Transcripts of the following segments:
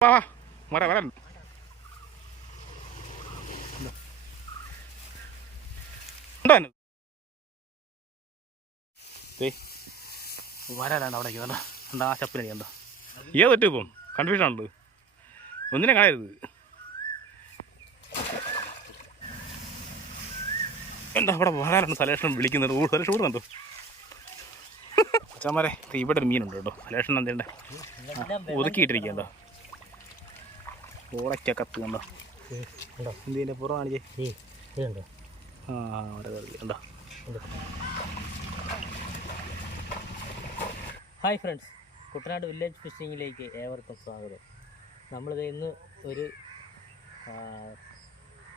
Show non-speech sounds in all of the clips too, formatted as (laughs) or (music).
വാ വാ. വരാ വരാൻ വരാനാണ് അവിടെ കണ്ടോ? എന്താ ആ ചപ്പിനെ കണ്ടോ? ഏത് പറ്റും ഇപ്പം? കൺഫ്യൂഷൻ ഉണ്ട് ഒന്നിനെ കളയരുത് എന്താ അവിടെ വരാനാണ് സലേഷൻ വിളിക്കുന്നത്? ഊ സലേഷൻ ഊടുന്നുണ്ടോ അച്ഛന്മാരെ ഇവിടെ ഒരു മീനുണ്ട് കേട്ടോ. സലേഷൻ എന്തേണ്ടേ ഒതുക്കിയിട്ടിരിക്കണ്ടോ കത്തുണ്ടോ കണ്ടോ? എന്തിന്റെ പുറം കാണിച്ചേ? ആ അവിടെ കണ്ടോ? ഹായ് ഫ്രണ്ട്സ് കുട്ടനാട് വില്ലേജ് ഫിഷിങ്ങിലേക്ക് ഏവർക്കും സ്വാഗതം. നമ്മളിത് ഇന്ന് ഒരു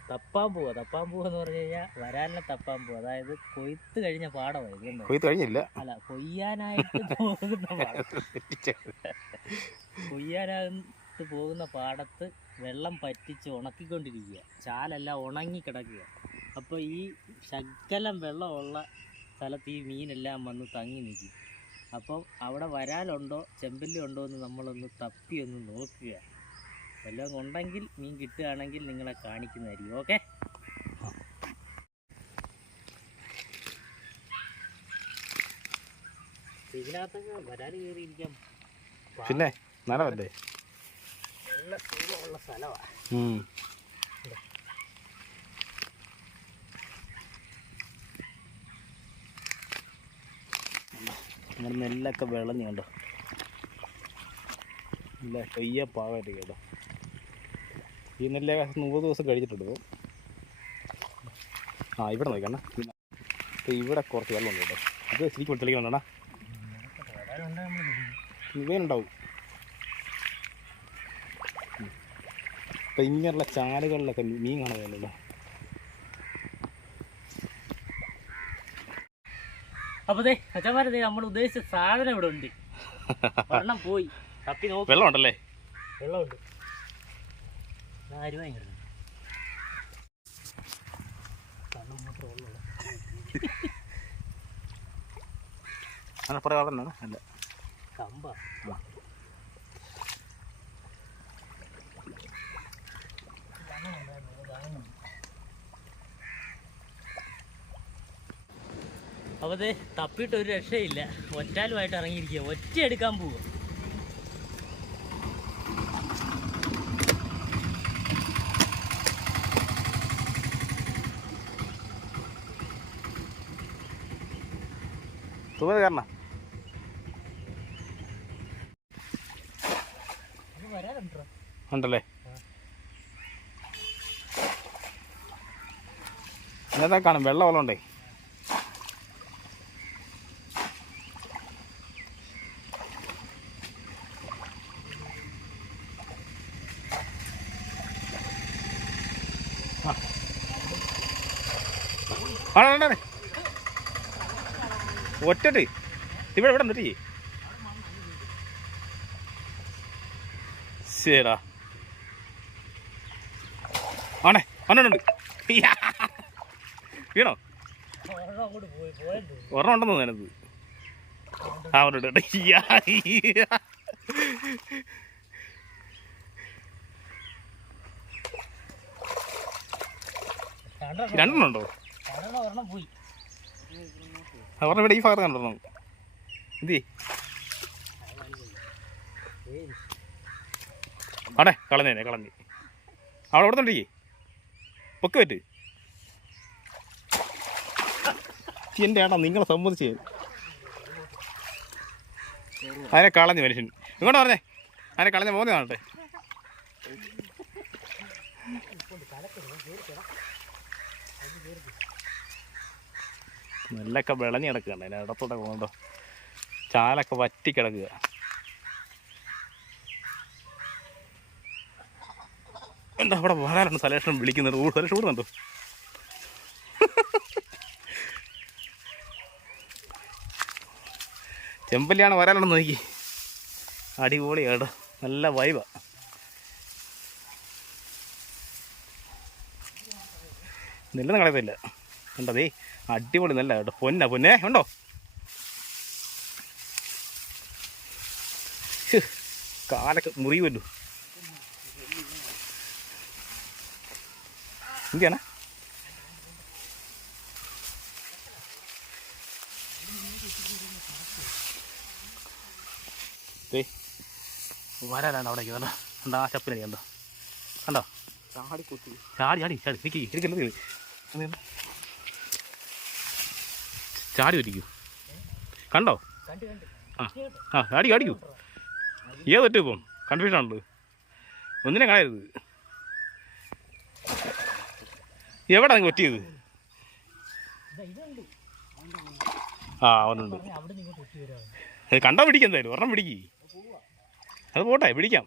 തപ്പാൻ പോവുക തപ്പാൻ പോവുക എന്ന് പറഞ്ഞു കഴിഞ്ഞാൽ വരാലിനെ തപ്പാൻ പോവുക അതായത് കൊയ്ത്ത് കഴിഞ്ഞ പാടമായിരുന്നു കണ്ടോ? കൊയ്ത്ത് കഴിഞ്ഞില്ല. അല്ല കൊയ്യാനായിട്ട് (laughs) പോകുന്ന കൊയ്യാനായിട്ട് പോകുന്ന പാടത്ത് വെള്ളം പറ്റിച്ച് ഉണക്കിക്കൊണ്ടിരിക്കുക. ചാലെല്ലാം ഉണങ്ങി കിടക്കുക. അപ്പോൾ ഈ ശകലം വെള്ളമുള്ള സ്ഥലത്ത് ഈ മീനെല്ലാം വന്ന് തങ്ങി നിൽക്കും. അപ്പം അവിടെ വരാലുണ്ടോ ചെമ്പല്ലി ഉണ്ടോ എന്ന് നമ്മളൊന്ന് തപ്പി ഒന്ന് നോക്കുക. വല്ലതും ഉണ്ടെങ്കിൽ മീൻ കിട്ടുകയാണെങ്കിൽ നിങ്ങളെ കാണിക്കുന്നതായിരിക്കും. ഓക്കെ? ഇതിനകത്തൊക്കെ വരാൽ കയറിയിരിക്കാം. പിന്നെ നനവല്ലേ? നല്ല സുഖമുള്ള സ്ഥലമാണ്. നമ്മുടെ നെല്ലൊക്കെ വിളഞ്ഞു കണ്ടോ? ഇല്ല കയ്യ പാകമായിട്ട് കേട്ടോ. ഈ നെല്ല നൂറ് ദിവസം കഴിച്ചിട്ടുണ്ട് ആ ഇവിടെ നോക്കണ ഇപ്പം ഇവിടെ കുറച്ച് വെള്ളമുണ്ട് കേട്ടോ. ഇത് ശരിക്കും തെളിക്കണ ഇവനുണ്ടാവും അപ്പം ഇങ്ങനെയുള്ള ചാലുകളിലൊക്കെ മീൻ കാണുന്നില്ലല്ലോ അപ്പോൾ ദേ അച്ഛന്മാരെ നമ്മൾ ഉദ്ദേശിച്ച സാധനം ഇവിടെ ഉണ്ട്. വെള്ളം പോയി. തപ്പി നോക്കി. വെള്ളമുണ്ടല്ലേ? വെള്ളമുണ്ട്. ആര് ഉള്ളൂ. അങ്ങനെ പറയാൻ തന്നെയാണ് അല്ല. കമ്പ. അപ്പോൾ അതെ തപ്പിയിട്ട് ഒരു രക്ഷയില്ല. ഒറ്റാലുമായിട്ട് ഇറങ്ങിയിരിക്കുക ഒറ്റ എടുക്കാൻ പോവുക കാരണം ഉണ്ടല്ലേ? കാണും വെള്ളം വെള്ളം ഉണ്ടേ ആണോ ഒറ്റട്ട്. ഇവിടെ ഇവിടെ എന്നിട്ട് ശരിടാ ആണേ അവനുണ്ട് (laughs) വീണോ? ഒരെണ്ണം ഉണ്ടെന്ന് തോന്നുന്നത് ആ ഉണ്ട്. (laughs) രണ്ടെണ്ണം ഉണ്ടോ? ആ, ഇവിടെ ഈ ഭാഗത്ത് കണ്ടോ ആടെ കളഞ്ഞേനെ കളഞ്ഞ്. അവിടെ അവിടെ തന്നെ പൊക്ക് പറ്റ്. എന്റെ ഏട്ടാ നിങ്ങളെ സമ്മതിച്ചേ. അതിനെ കളഞ്ഞു മനുഷ്യൻ. ഇങ്ങോട്ട് പറഞ്ഞേ അതിനെ കളഞ്ഞ മോനെ കാണട്ടെ നെല്ലൊക്കെ വിളഞ്ഞ് കിടക്കുകയാണ്. അതിന് ഇടത്തോടെ പോകണ്ടോ ചാലൊക്കെ വറ്റി കിടക്കുക. എന്താ അവിടെ വരാനുണ്ട് സലേഷൻ വിളിക്കുന്നത് ഊ സലേഷൻ ഊടുന്നുണ്ടോ ചെമ്പല്ലിയാണ് വരാനുണ്ടെന്ന് നോക്കി. അടിപൊളിയാട്ടോ. നല്ല വൈബ നെല്ലൊന്നും കളയത്തില്ല കണ്ടതേ അടിപൊളി നല്ല കേട്ടോ. പൊന്ന പൊന്നേ ഉണ്ടോ കാലൊക്കെ മുറിയുമല്ലോ. എന്തിയാണ്? വരാനാണ് അവിടെ നിൽക്കുന്നത് എന്താ ആ ചപ്പിനടി എന്തോ കണ്ടോ? ചാടി ചാടി ചാടി നിൽക്കി ഇരിക്കുന്നത് ചാടി ഒരിക്കൂ കണ്ടോ ആ ആ ചാടി ചാടിക്കൂ ഏത് പറ്റും ഇപ്പം? കൺഫ്യൂഷൻ ആണല്ലോ. ഒന്നിനെ കാണരുത്. എവിടെ നിങ്ങൾ ഇതുണ്ട് ആ ഒന്നുണ്ട് കണ്ടാ പിടിക്കാം എന്തായാലും. ഒരെണ്ണം പിടിക്കി. അത് പോട്ടെ പിടിക്കാം.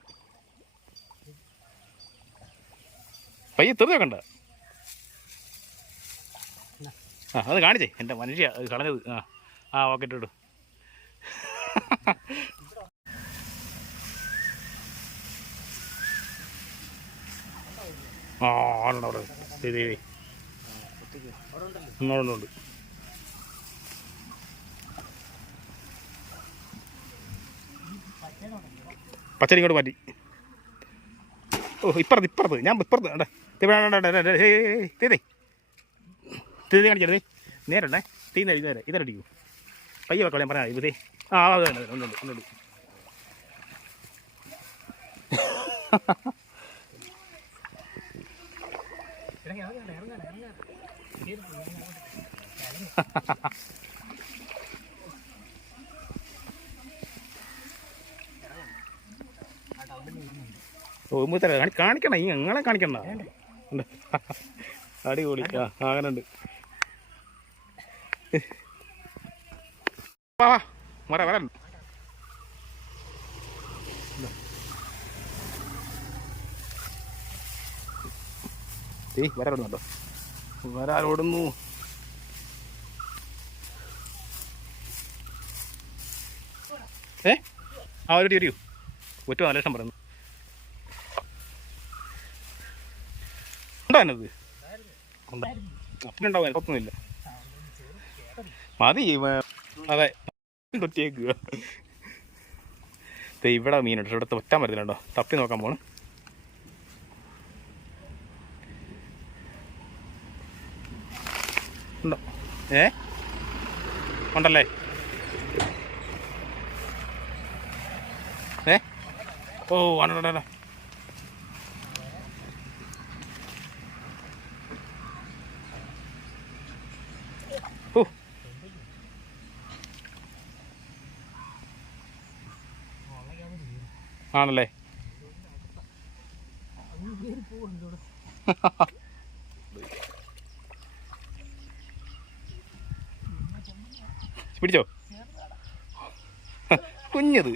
പയ്യെ തെറിയോ കണ്ട ആ അത് കാണിച്ചേ എന്റെ മനുഷ്യ അത് കളഞ്ഞത് ആ ആ ഓക്കെ ഇട്ടു ആ ഉണ്ട് അവിടെ ഉണ്ട്. പച്ചരി ഇങ്ങോട്ട് മാറ്റി ഓ ഇപ്പുറത്ത് ഇപ്പുറത്ത് ഞാൻ ഇപ്പുറത്ത് വേണ്ട തീതേ തീതേ കാണിച്ചേ നേരണ്ടെ? തീ തീ നേരെ നേരെ. അടിക്കൂ പയ്യ വെക്കോളെ ഞാൻ പറഞ്ഞാൽ ഇതേ ആ അത് ഉണ്ട് ഉണ്ട് ഉണ്ട് ഓ മൂത്തര കാണി കാണിക്കണ്ട. ഈ ഞങ്ങളെ കാണിക്കണ്ട. ആ, അങ്ങനെ ഉണ്ട് വാ വാ. വരാ വരാൻ ഏയ് വരാറുണ്ടോ വരാറോടുന്നു ഏ? ആ ഒരു ഒരു ഒറ്റ നല്ല ഇഷ്ടം പറയുന്നു. ഉണ്ടോ അതിനത് ഉണ്ട്? അപ്പനുണ്ടാവും കുഴപ്പമൊന്നുമില്ല മതി അതെ. തൊറ്റിയേക്കുക ദേ ഇവിടെ മീനുണ്ട്. ഇവിടെ തൊറ്റാൻ പറ്റുന്നുണ്ടോ തപ്പി നോക്കാൻ പോണ്. ഉണ്ടോ? ഏ? ഉണ്ടല്ലേ? ഏ? ഓ ആണോ ഓ ആണല്ലേ? പിടിച്ചോ? കുഞ്ഞത്.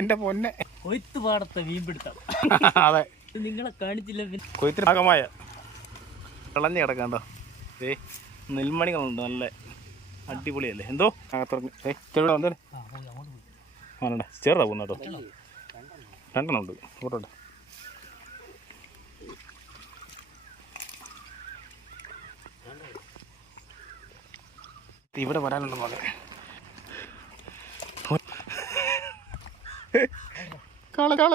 എന്റെ പൊന്നെ. കൊയ്ത്ത് പാടത്തെ മീൻ പിടുത്തം അതെ നിങ്ങളെ കാണിച്ചില്ല കൊയ്ത്തിന് ഭാഗമായ വിളഞ്ഞ് കിടക്കാണ്ടോ? ഏ നെൽമണികളുണ്ട് നല്ല അടിപൊളിയല്ലേ? എന്തോ? അകത്തിറങ്ങി ഏ ചെറുതാ ചെറുതാ പോകുന്ന രണ്ടെണ്ണം ഉണ്ട് ഫോട്ടോ ഇവിടെ വരാനുണ്ട് പോലെ കാള കാള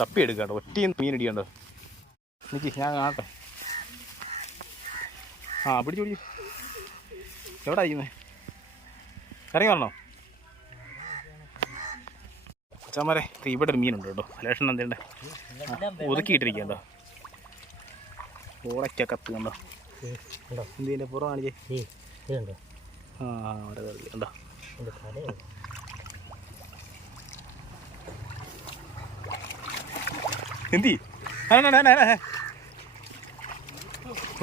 തപ്പി എടുക്കാട്ടോ. ഒറ്റയും മീൻ എനിക്ക് നിക്ക് ഞാൻ കാണട്ടെ. ആ പിടിച്ചു പിടിച്ചു. എവിടെ അയക്കുന്നേ ഇറങ്ങി വരണോ ചമരെ ഇവിടെ ഒരു മീനുണ്ട് കേട്ടോ. അലേഷൻ എന്തേണ്ടേ എല്ലാം ഒതുക്കിയിട്ടിരിക്കണ്ടോ ഓളയ്ക്ക കത്ത് കണ്ടോ? എന്തിന്റെ പുറം കാണിച്ചേ? ആ അവിടെ കണ്ടോ? എന്തി?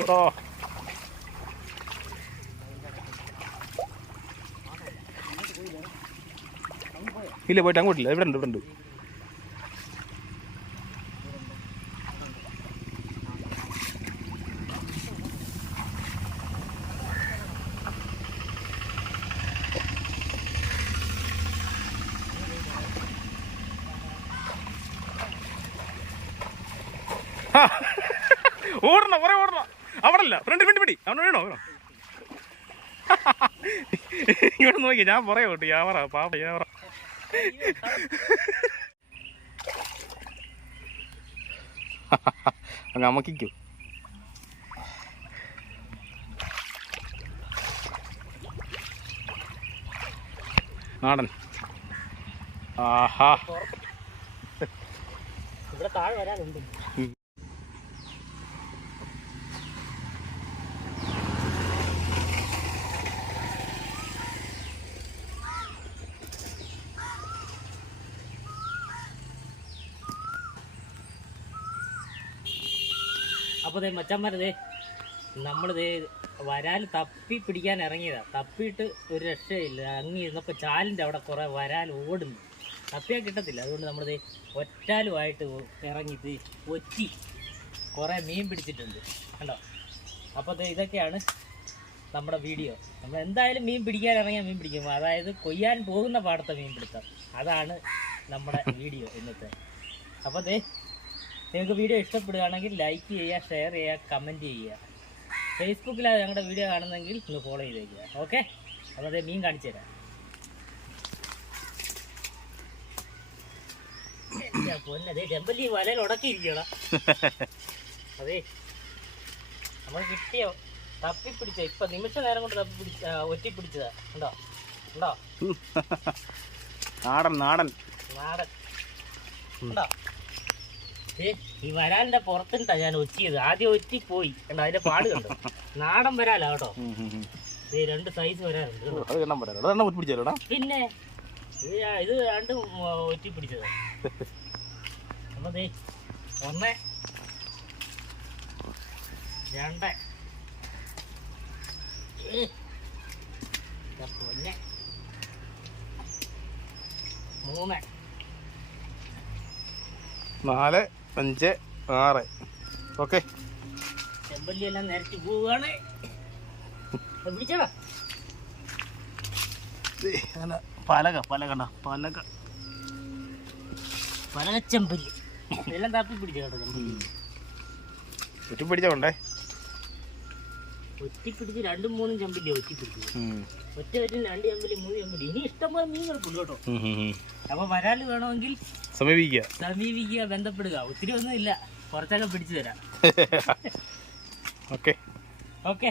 ഓ ഇല്ല പോയിട്ട് അങ്ങോട്ടില്ല. ഇവിടെ ഉണ്ട് ഇവിടെ. ഓടണം കുറെ ഓടണം. അവിടെ അല്ല. ഫ്രണ്ട് ഫ്രണ്ട് പിടി. അവിടെ വേണോ വീണോ ഇവിടെ നോക്കി ഞാൻ പറയാം കേട്ടോ യാവറ പാപ്പ യാവറ (laughs) അങ്ങ് അമക്കിക്കോ. നാടൻ. ആഹാ. ഇവിടെ താഴെ വരാനുണ്ട്. അപ്പോൾ ദേ നമ്മൾ ദേ വരാൽ തപ്പി പിടിക്കാൻ ഇറങ്ങിയതാ. തപ്പിയിട്ട് ഒരു രക്ഷയില്ല. അങ്ങിരുന്നപ്പോൾ ചാലിന്റെ അവിടെ കുറേ വരാൽ ഓടുന്നു. തപ്പിയാൽ കിട്ടത്തില്ല. അതുകൊണ്ട് നമ്മളിത് ഒറ്റാലുമായിട്ട് ദേ ഒറ്റി കുറേ മീൻ പിടിച്ചിട്ടുണ്ട്. കണ്ടോ? അപ്പോൾ ഇതൊക്കെയാണ് നമ്മുടെ വീഡിയോ. നമ്മൾ എന്തായാലും മീൻ പിടിക്കാൻ ഇറങ്ങിയാൽ മീൻ പിടിക്കും. അതായത് കൊയ്യാൻ പോകുന്ന പാടത്തെ മീൻ പിടുത്തം. അതാണ് നമ്മുടെ വീഡിയോ ഇന്നത്തെ. അപ്പോൾ ദേ നിങ്ങൾക്ക് വീഡിയോ ഇഷ്ടപ്പെടുകയാണെങ്കിൽ ലൈക്ക് ചെയ്യുക ഷെയർ ചെയ്യുക കമന്റ് ചെയ്യുക. ഫേസ്ബുക്കിലാണ് ഞങ്ങളുടെ വീഡിയോ കാണുന്നെങ്കിൽ ഒന്ന് ഫോളോ ചെയ്തേക്കുക. ഓക്കെ അപ്പോൾ അതേ മീൻ കാണിച്ചു തരാം. പൊന്നതേ ചെമ്പല്ലി വലയിൽ ഉടക്കിയിരിക്കണം അതേ. നമ്മൾ കിട്ടിയോ തപ്പി പിടിച്ച ഇപ്പൊ നിമിഷ നേരം കൊണ്ട് തപ്പി പിടിച്ച ഒറ്റി പിടിച്ചതാ ഉണ്ടോ ഉണ്ടോ നാടൻ നാടൻ. നാടൻ. ഉണ്ടോ ഈ വരാലിന്റെ പുറത്തിട്ടാ ഞാൻ ഒറ്റിയത്. ആദ്യം ഒറ്റി പോയി. കണ്ടോ അതിന്റെ പാട് കണ്ടോ? നാടൻ വരാലാ കേട്ടോ. ഈ രണ്ട് സൈസ് വരാറുണ്ട് പിന്നെ ഇത് രണ്ട് ഒറ്റി പിടിച്ചതാ അപ്പൊ ഒന്ന് രണ്ട്. പൊന്നെ. മൂന്ന്. നാല്. അഞ്ച് ആറ്. ഓക്കെ. ചെമ്പല്ലി എല്ലാം നിരത്തി പോവുകയാണ്. പിടിച്ചോ? പലക പലക പലക. ചെമ്പല്ലി ഇതെല്ലാം തപ്പി പിടിച്ചു കേട്ടോ ചെമ്പല്ലി? പിടിച്ചോണ്ടേ ഒറ്റി പിടിച്ച് രണ്ടും മൂന്നും ചെമ്പില്ലേ ഒറ്റി പിടിച്ചത് ഒറ്റ ഒറ്റ രണ്ട് ചെമ്പിൽ മൂന്ന് ചെമ്പല്ലി ഇനി ഇഷ്ടംപോലെ മീൻ കിടപ്പുണ്ട് കേട്ടോ. അപ്പൊ വരാൽ വേണമെങ്കിൽ സമീപിക്കുക. സമീപിക്കുക ബന്ധപ്പെടുക. ഒത്തിരി ഒന്നും ഇല്ല. കുറച്ചൊക്കെ പിടിച്ചു തരാം. (laughs) Okay okay